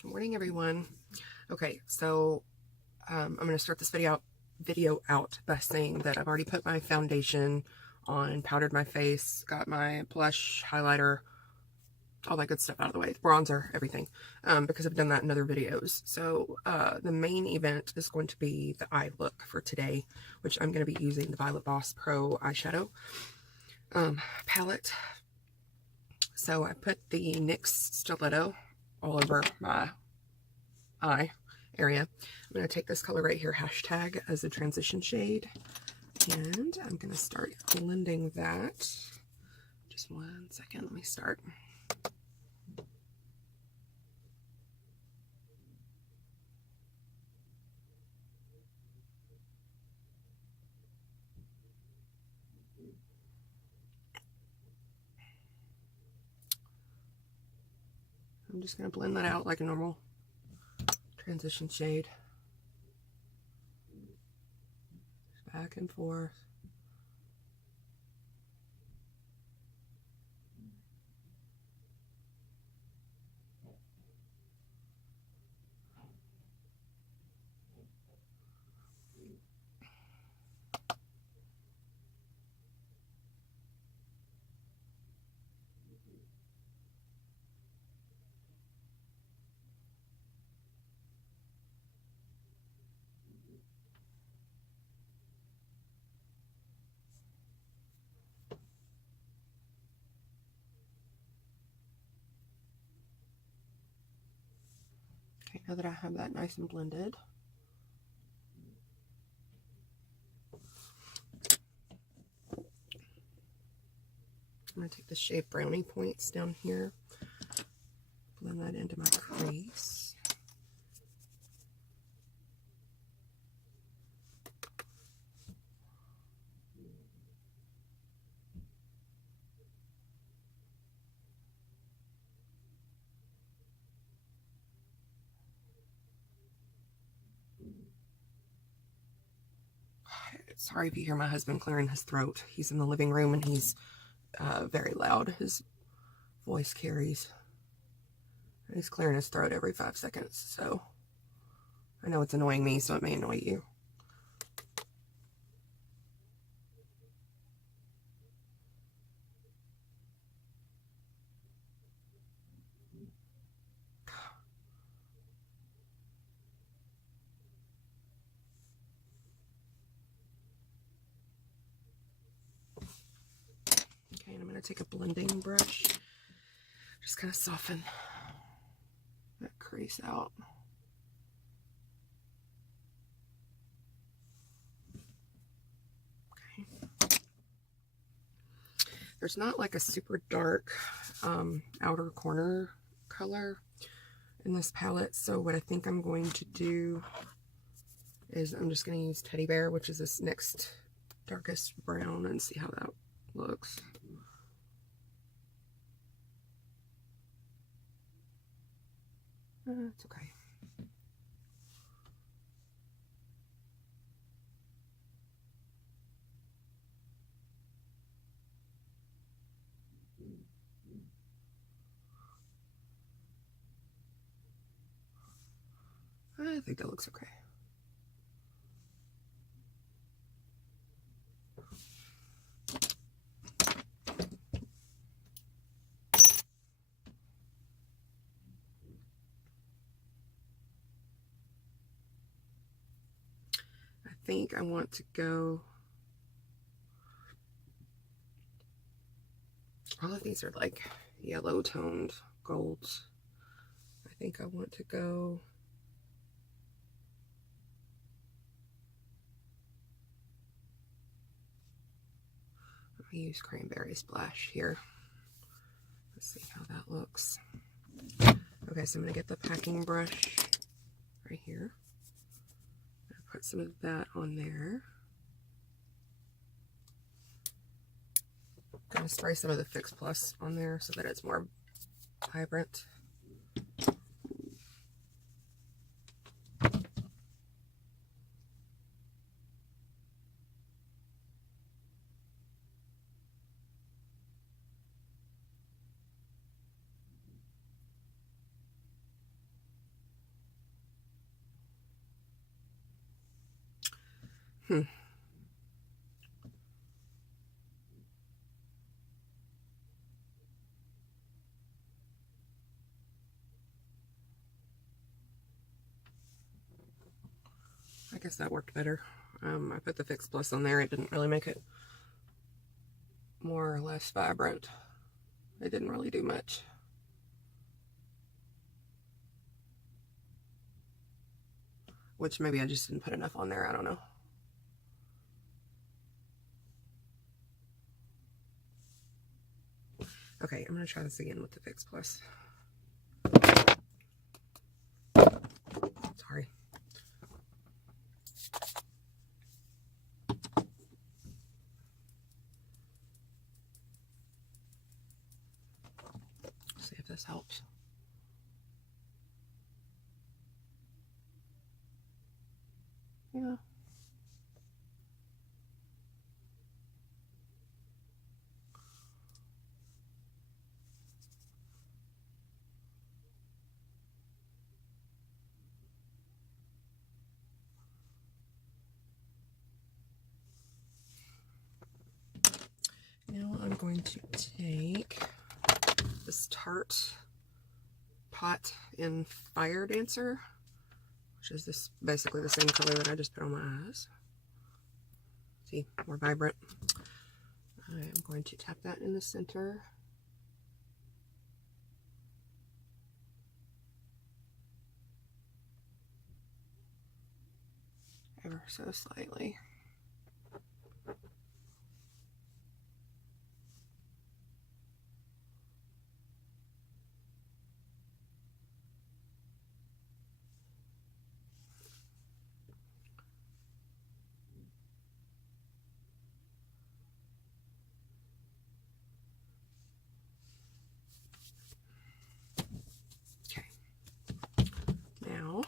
Good morning, everyone. Okay, so I'm going to start this video out by saying that I've already put my foundation on, powdered my face, got my blush, highlighter, all that good stuff out of the way, bronzer, everything, because I've done that in other videos. So the main event is going to be the eye look for today, which I'm going to be using the Voss Pro eyeshadow palette. So I put the NYX Stiletto all over my eye area. I'm going to take this color right here, hashtag, as a transition shade, and I'm going to start blending that. Just 1 second, let me start. I'm just going to blend that out like a normal transition shade. Back and forth. Okay, now that I have that nice and blended, I'm going to take the shade Brownie Points down here, blend that into my crease. Sorry if you hear my husband clearing his throat. He's in the living room and he's very loud. His voice carries. He's clearing his throat every 5 seconds, so I know it's annoying me, so it may annoy you. Okay, and I'm going to take a blending brush, just kind of soften that crease out. Okay. There's not like a super dark outer corner color in this palette, so what I think I'm going to do is I'm just going to use Teddy Bear, which is this next darkest brown, and see how that looks. It's okay. I think that looks okay. I think I want to go, all of these are like yellow toned golds. I think I want to go I'll use Cranberry Splash here. Let's see how that looks. Okay, so I'm going to get the packing brush right here. Put some of that on there. I'm going to spray some of the Fix Plus on there so that it's more vibrant. I guess that worked better. I put the Fix Plus on there. It didn't really make it more or less vibrant. It didn't really do much. Which maybe I just didn't put enough on there. I don't know. Okay, I'm going to try this again with the Fix Plus. Sorry. See if this helps. Yeah. Now I'm going to take this Tarte pot in Firedancer, which is this basically the same color that I just put on my eyes. See, more vibrant. I am going to tap that in the center. Ever so slightly. Now,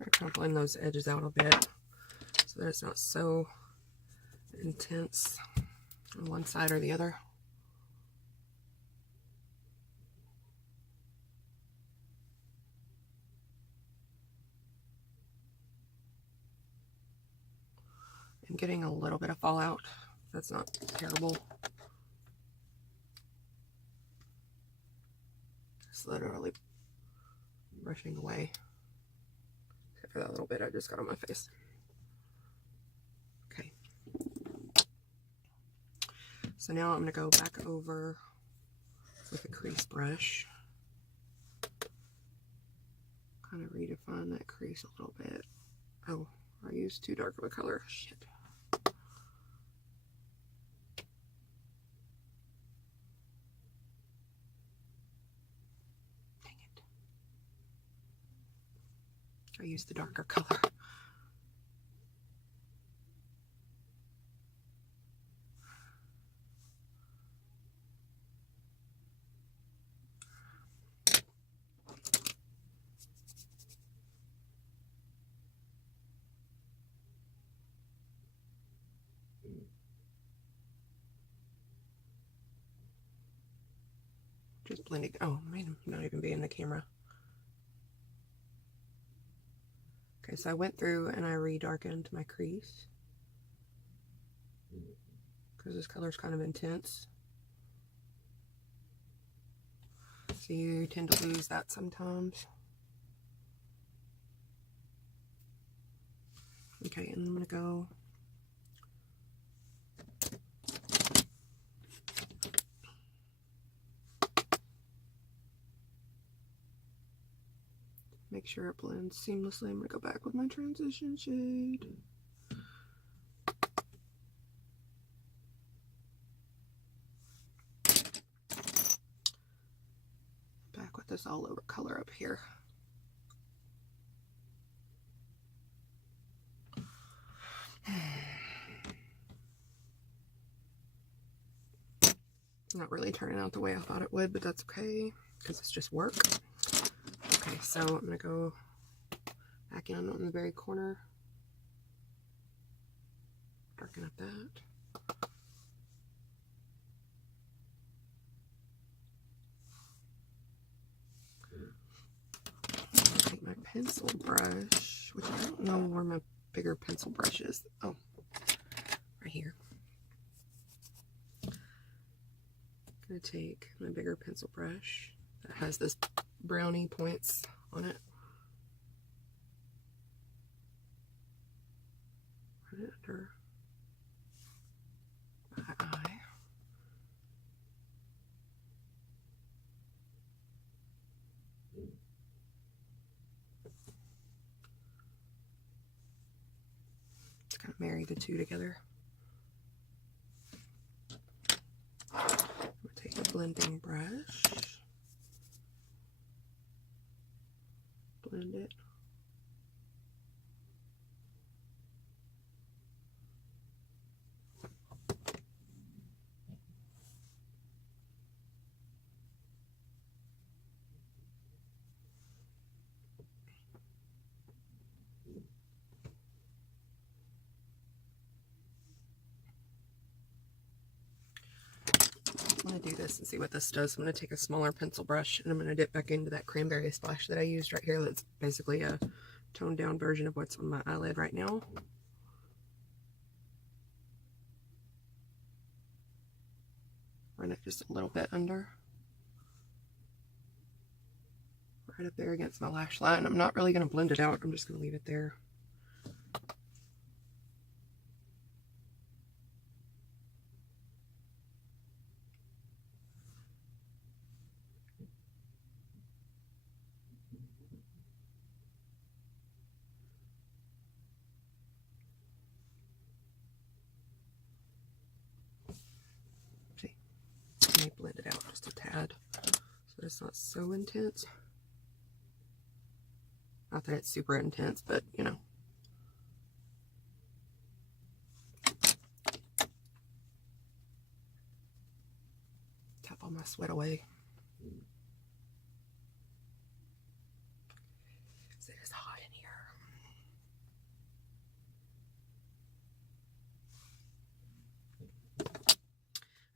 I'm going to blend those edges out a bit so that it's not so intense on one side or the other. I'm getting a little bit of fallout. That's not terrible. Just literally brushing away. Except for that little bit I just got on my face. Okay. So now I'm going to go back over with a crease brush. Kind of redefine that crease a little bit. Oh, I used too dark of a color. Shit. Dang it. I used the darker color. Just blending. Oh, might not even be in the camera. Okay, so I went through and I re-darkened my crease because this color is kind of intense. So you tend to lose that sometimes. Okay, and I'm going to go make sure it blends seamlessly. I'm going to go back with my transition shade. Back with this all over color up here. Not really turning out the way I thought it would, but that's okay because it's just work. Okay, so I'm going to go back in on the very corner. Darken up that. Take my pencil brush, which I don't know where my bigger pencil brushes. Oh, right here. I'm going to take my bigger pencil brush that has this brownie points on it. Run it under my eye. Just kind of marry the two together. I'm going to take a blending brush, blend it. I'm going to do this and see what this does. I'm going to take a smaller pencil brush and I'm going to dip back into that cranberry splash that I used right here. That's basically a toned down version of what's on my eyelid right now. Run it just a little bit under. Right up there against my lash line. I'm not really going to blend it out. I'm just going to leave it there. See, let me blend it out just a tad so it's not so intense. Not that it's super intense, but you know. Tap all my sweat away. It is hot in here.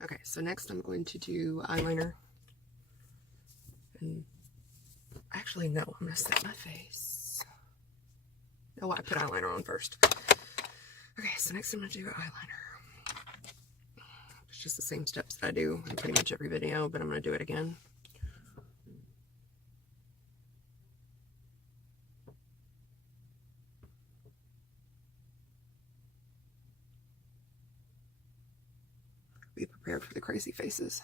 Okay, so next I'm going to do eyeliner. And actually, no, I'm going to set my face. No, I put eyeliner on first. Okay, so next I'm going to do eyeliner. It's just the same steps that I do in pretty much every video, but I'm going to do it again. Be prepared for the crazy faces.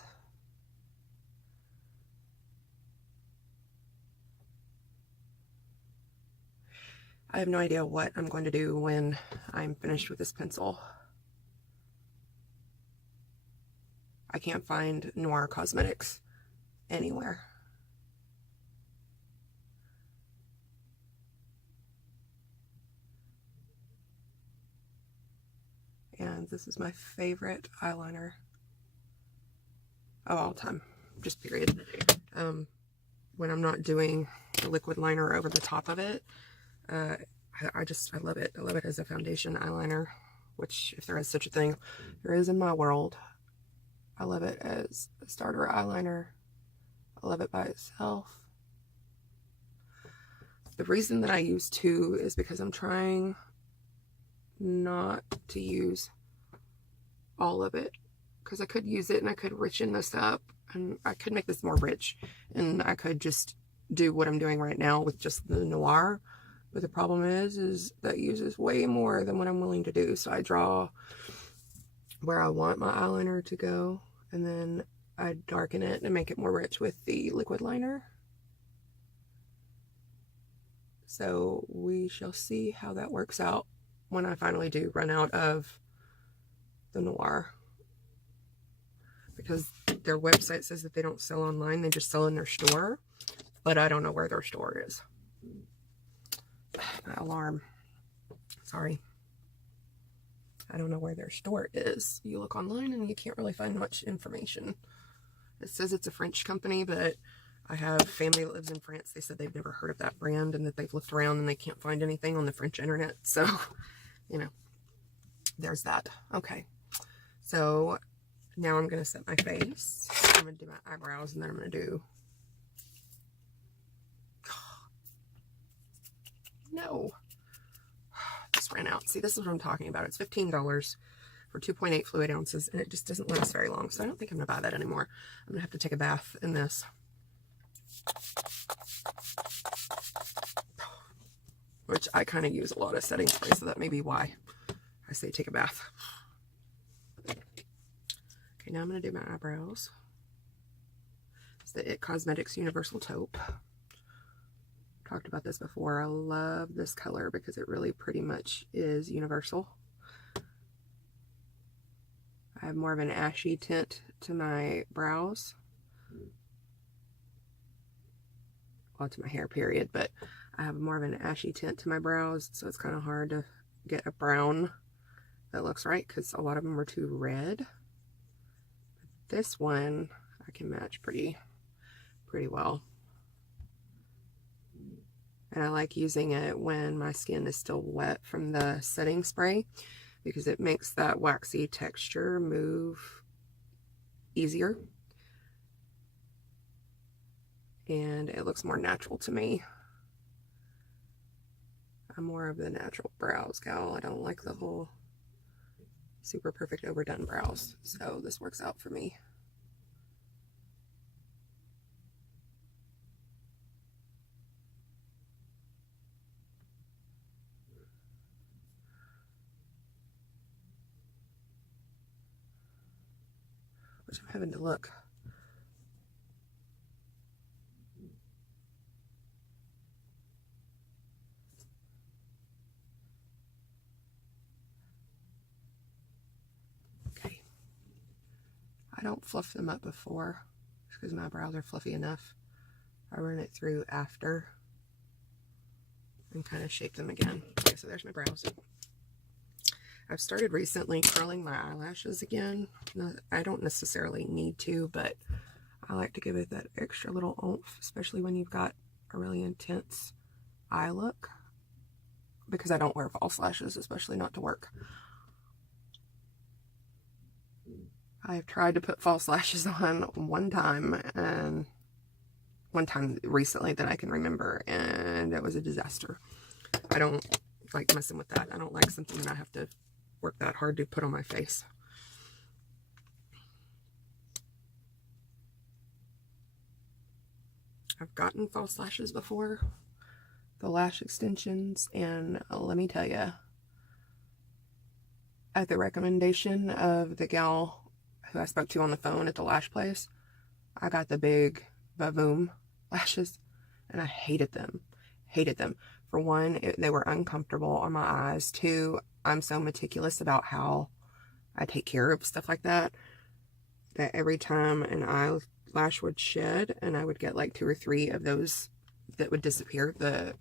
I have no idea what I'm going to do when I'm finished with this pencil. I can't find Noir Cosmetics anywhere. And this is my favorite eyeliner of all time, just period. When I'm not doing the liquid liner over the top of it, I love it. I love it as a foundation eyeliner, which, if there is such a thing, there is in my world. I love it as a starter eyeliner. I love it by itself. The reason that I use two is because I'm trying not to use all of it, because I could use it and I could richen this up and I could make this more rich, and I could just do what I'm doing right now with just the Noir. But the problem is that uses way more than what I'm willing to do. So I draw where I want my eyeliner to go, and then I darken it and make it more rich with the liquid liner. So we shall see how that works out when I finally do run out of the Noir. Because their website says that they don't sell online, they just sell in their store. But I don't know where their store is. My alarm. Sorry. I don't know where their store is. You look online and you can't really find much information. It says it's a French company, but I have family that lives in France. They said they've never heard of that brand and that they've looked around and they can't find anything on the French internet. So, you know, there's that. Okay. So now I'm going to set my face. I'm going to do my eyebrows, and then I'm going to do... No. This just ran out. See, this is what I'm talking about. It's $15 for 2.8 fluid ounces, and it just doesn't last very long. So I don't think I'm going to buy that anymore. I'm going to have to take a bath in this. Which I kind of use a lot of setting spray, so that may be why I say take a bath. Okay, now I'm going to do my eyebrows. It's the It Cosmetics Universal Taupe. Talked about this before. I love this color because it really pretty much is universal. I have more of an ashy tint to my brows. Well, to my hair, period, but I have more of an ashy tint to my brows, so it's kind of hard to get a brown that looks right because a lot of them are too red. This one I can match pretty well. And I like using it when my skin is still wet from the setting spray because it makes that waxy texture move easier. And it looks more natural to me. I'm more of the natural brows gal. I don't like the whole super perfect overdone brows. So this works out for me. Which I'm having to look. Okay. I don't fluff them up before because my brows are fluffy enough. I run it through after and kind of shape them again. Okay, so there's my brows. I've started recently curling my eyelashes again. I don't necessarily need to, but I like to give it that extra little oomph, especially when you've got a really intense eye look, because I don't wear false lashes, especially not to work. I've tried to put false lashes on one time recently that I can remember, and it was a disaster. I don't like messing with that. I don't like something that I have to work that hard to put on my face. I've gotten false lashes before, the lash extensions, and let me tell you, at the recommendation of the gal who I spoke to on the phone at the lash place, I got the big Vavoom lashes, and I hated them. Hated them. For one, they were uncomfortable on my eyes. Two, I'm so meticulous about how I take care of stuff like that, that every time an eyelash would shed and I would get like 2 or 3 of those that would disappear, the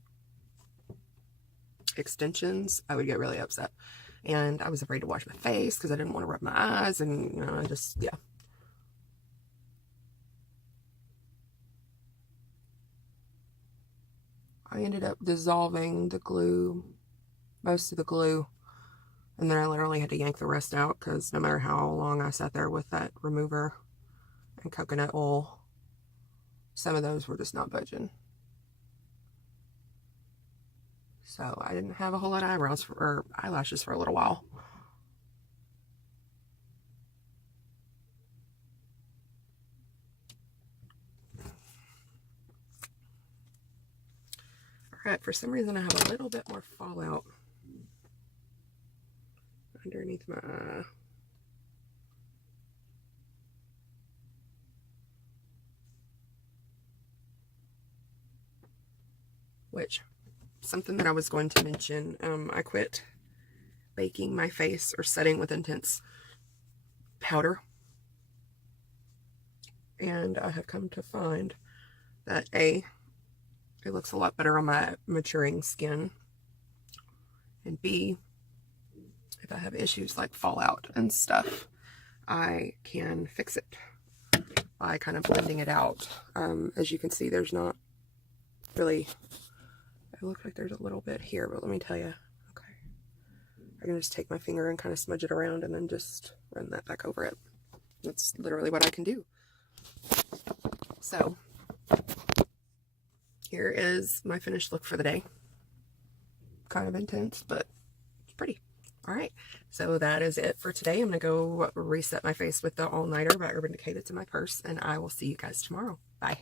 extensions, I would get really upset. And I was afraid to wash my face because I didn't want to rub my eyes, and you know, yeah. I ended up dissolving the glue, most of the glue, and then I literally had to yank the rest out because no matter how long I sat there with that remover and coconut oil, some of those were just not budging. So I didn't have a whole lot of eyebrows or eyelashes for a little while. Alright, for some reason I have a little bit more fallout underneath my eye. Which, something that I was going to mention, I quit baking my face or setting with intense powder. And I have come to find that A, it looks a lot better on my maturing skin, and B, if I have issues like fallout and stuff, I can fix it by kind of blending it out. As you can see, there's not really, it looks like there's a little bit here, but let me tell you, okay, I can just take my finger and kind of smudge it around and then just run that back over it. That's literally what I can do. So here is my finished look for the day. Kind of intense, but pretty. All right, so that is it for today. I'm going to go reset my face with the All Nighter by Urban Decay that's in my purse, and I will see you guys tomorrow. Bye.